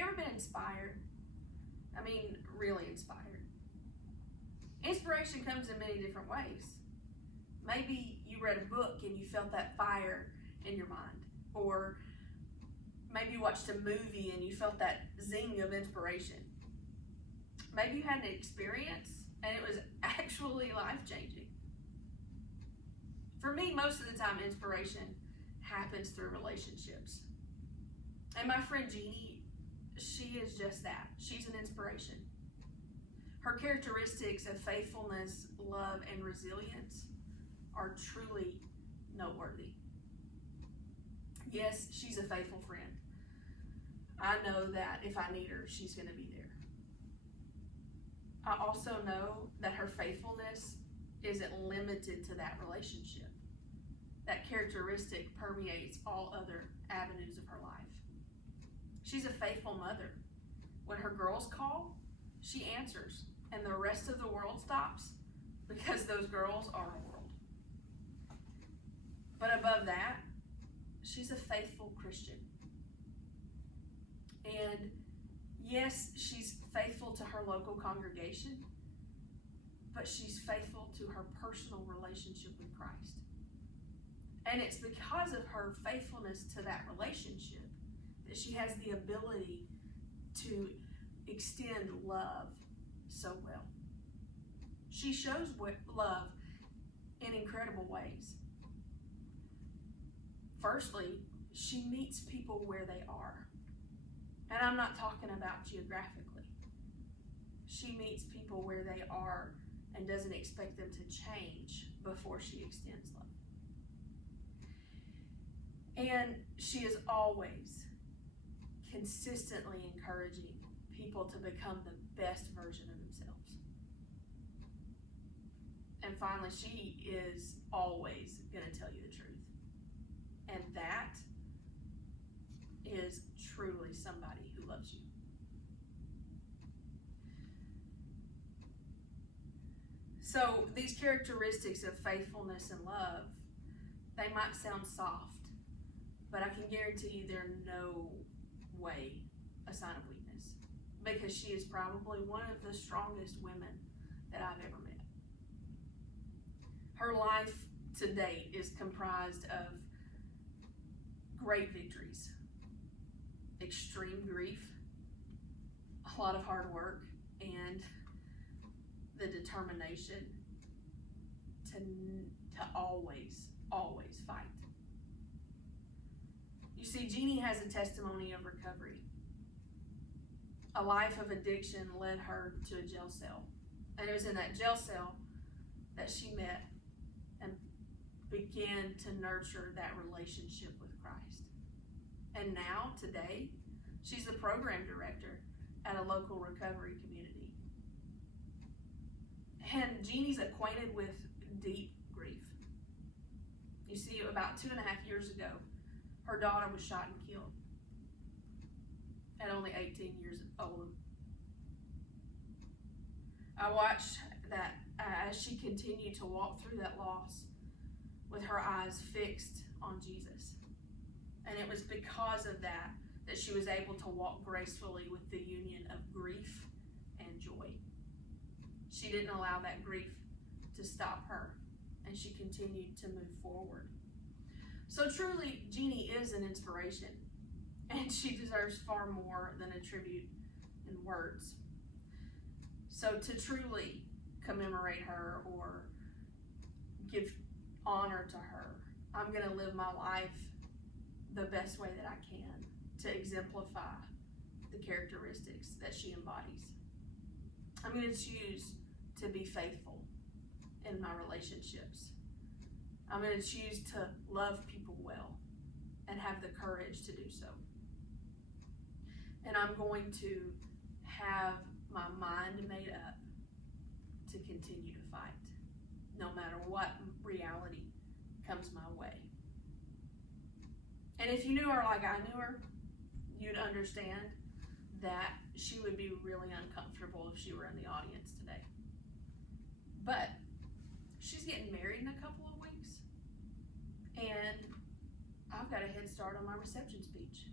you ever been inspired? I mean, really inspired. Inspiration comes in many different ways. Maybe you read a book and you felt that fire in your mind. Or maybe you watched a movie and you felt that zing of inspiration. Maybe you had an experience and it was actually life-changing. For me, most of the time, inspiration happens through relationships. And my friend Jeannie, she is just that. She's an inspiration. Her characteristics of faithfulness, love, and resilience are truly noteworthy. Yes, she's a faithful friend. I know that if I need her, she's going to be there. I also know that her faithfulness isn't limited to that relationship. That characteristic permeates all other avenues of her life. She's a faithful mother. When her girls call, she answers, and the rest of the world stops because those girls are a world. But above that, she's a faithful Christian. And yes, she's faithful to her local congregation, but she's faithful to her personal relationship with Christ. And it's because of her faithfulness to that relationship that she has the ability to extend love so well. She shows love in incredible ways. Firstly, she meets people where they are. And I'm not talking about geographically. She meets people where they are and doesn't expect them to change before she extends love. And she is always consistently encouraging people to become the best version of themselves. And finally, she is always going to tell you the truth. And that is truly somebody who loves you. So these characteristics of faithfulness and love, they might sound soft, but I can guarantee you they're no way a sign of weakness, because she is probably one of the strongest women that I've ever met. Her life to date is comprised of great victories, extreme grief, a lot of hard work, and the determination to always fight. You see, Jeannie has a testimony of recovery. A life of addiction led her to a jail cell. And it was in that jail cell that she met and began to nurture that relationship with Christ. And now, today, she's the program director at a local recovery community. And Jeannie's acquainted with deep grief. You see, about 2.5 years ago, her daughter was shot and killed at only 18 years old. I watched that as she continued to walk through that loss with her eyes fixed on Jesus. And it was because of that she was able to walk gracefully with the union of grief and joy. She didn't allow that grief to stop her, and she continued to move forward. So truly, Jeannie is an inspiration, and she deserves far more than a tribute in words. So to truly commemorate her or give honor to her, I'm going to live my life the best way that I can to exemplify the characteristics that she embodies. I'm going to choose to be faithful in my relationships. I'm going to choose to love people well and have the courage to do so. And I'm going to have my mind made up to continue to fight, no matter what reality comes my way. And if you knew her like I knew her, you'd understand that she would be really uncomfortable if she were in the audience today. But she's getting married in a couple of weeks, and I've got a head start on my reception speech.